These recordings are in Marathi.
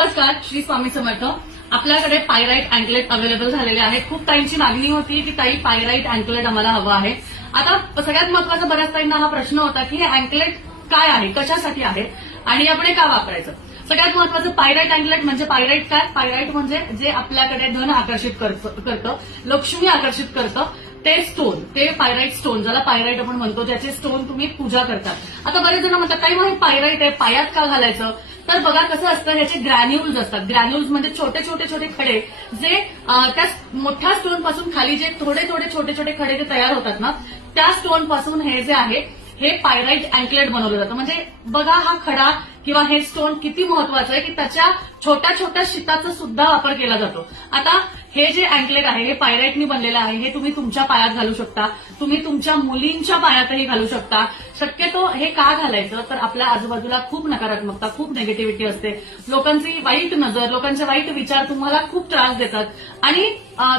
नमस्कार, श्री स्वामी समर्थ. आपल्याकडे पायराइट अँकलेट अवेलेबल झालेले आहेत. खूप टाईमची मागणी होती की ताई पायराइट अँकलेट आम्हाला हवं आहे. आता सगळ्यात महत्वाचा बऱ्याच ताईंना हा प्रश्न होता की हे अँकलेट काय आहे, कशासाठी आहे आणि आपण हे का वापरायचं. सगळ्यात महत्वाचं पायराइट अँकलेट म्हणजे पायराइट काय. पायराइट म्हणजे जे आपल्याकडे धन आकर्षित करतं, लक्ष्मी आकर्षित करतं ते स्टोन, ते पायराइट स्टोन, ज्याला पायराइट आपण म्हणतो, ज्याचे स्टोन तुम्ही पूजा करता. आता बरेच जण म्हणतात ताई मग हे पायराइट आहे पायात का घालायचं. तर बघा कसं असतं, ह्याचे ग्रॅन्युल्स असतात. ग्रॅन्युल्स म्हणजे छोटे छोटे छोटे खडे जे त्या मोठ्या स्टोन पासून खाली जे थोडे थोडे छोटे छोटे खडे जे तयार होतात ना, त्या स्टोन पासून हे जे आहे हे पायराइट अँकलेट बनवलं जातं. म्हणजे बघा हा खडा किंवा हे स्टोन किती महत्वाचं आहे की त्याच्या छोट्या छोट्या शीताचा सुद्धा वापर केला जातो. आता हे जे अँकलेट आहे हे पायराइटनी बनलेलं आहे. हे तुम्ही तुमच्या पायात घालू शकता, तुम्ही तुमच्या मुलींच्या पायातही घालू शकता. शक्यतो हे का घालायचं तर आपल्या आजूबाजूला खूप नकारात्मकता, खूप निगेटिव्हिटी असते. लोकांची वाईट नजर, लोकांचे वाईट विचार तुम्हाला खूप त्रास देतात आणि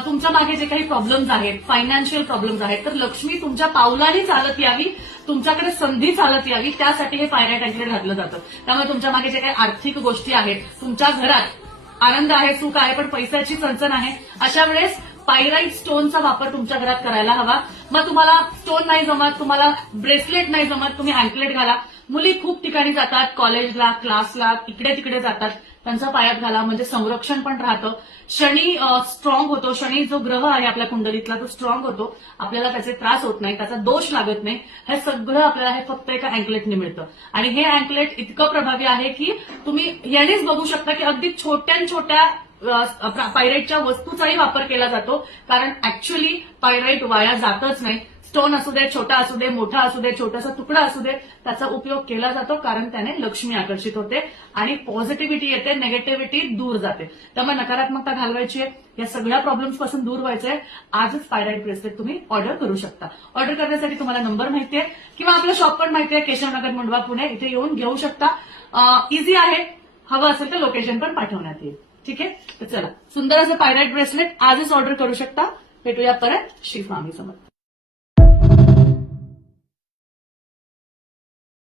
तुमच्या मागे जे काही प्रॉब्लेम्स आहेत, फायनान्शियल प्रॉब्लेम्स आहेत, तर लक्ष्मी तुमच्या पावलाने चालत यावी, तुमच्याकडे संधी चालत यावी, त्यासाठी हे पायराइट अँकलेट घातलं जातं. त्यामुळे तुमच्या मागे जे काही आर्थिक गोष्टी आहेत, तुमच्या घरात आनंद आहे, सुख आहे, पण पैशाची चणचण आहे, अशा वेळेस पायराइट स्टोनचा वापर तुमच्या घरात करायला हवा. मग तुम्हाला स्टोन नाही जमत, तुम्हाला ब्रेसलेट नाही जमत, तुम्ही अँकलेट घाला. मुली खूप ठिकाणी जातात, कॉलेजला, क्लासला, इकडे तिकडे जातात, त्यांच्या पायात घाला, म्हणजे संरक्षण पण राहतं. शनी स्ट्रॉंग होतो. शनी जो ग्रह आहे आपल्या कुंडलीतला तो स्ट्रॉंग होतो. आपल्याला त्याचे त्रास होत नाही, त्याचा दोष लागत नाही. हे सगळं आपल्याला हे फक्त एका अँकलेटने मिळतं. आणि हे अँकलेट इतकं प्रभावी आहे की तुम्ही यानेच बघू शकता की अगदी छोट्या छोट्या पायराइटच्या वस्तूचाही वापर केला जातो. कारण ऍक्च्युअली पायराइट वाया जातच नाही. स्टोन असू दे, छोटा असू दे, मोठा असू दे, छोटासा तुकडा असू दे, त्याचा उपयोग केला जातो. कारण त्याने लक्ष्मी आकर्षित होते आणि पॉझिटिव्हिटी येते, निगेटिव्हिटी दूर जाते. त्यामुळे नकारात्मकता घालवायची आहे, या सगळ्या प्रॉब्लेम्स पासून दूर व्हायचंय. आजच पायराइट ब्रेसलेट तुम्ही ऑर्डर करू शकता. ऑर्डर करण्यासाठी तुम्हाला नंबर माहितीये किंवा आपलं शॉप पण माहितीये, केशवनगर, मुंडवा, पुणे, इथे येऊन घेऊ शकता. इझी आहे. हवं असेल तर लोकेशन पण पाठवण्यात येईल. ठीक आहे, तर चला सुंदर असं पायराइट ब्रेसलेट आजच ऑर्डर करू शकता. भेटूया परत. श्री स्वामी समर्थ.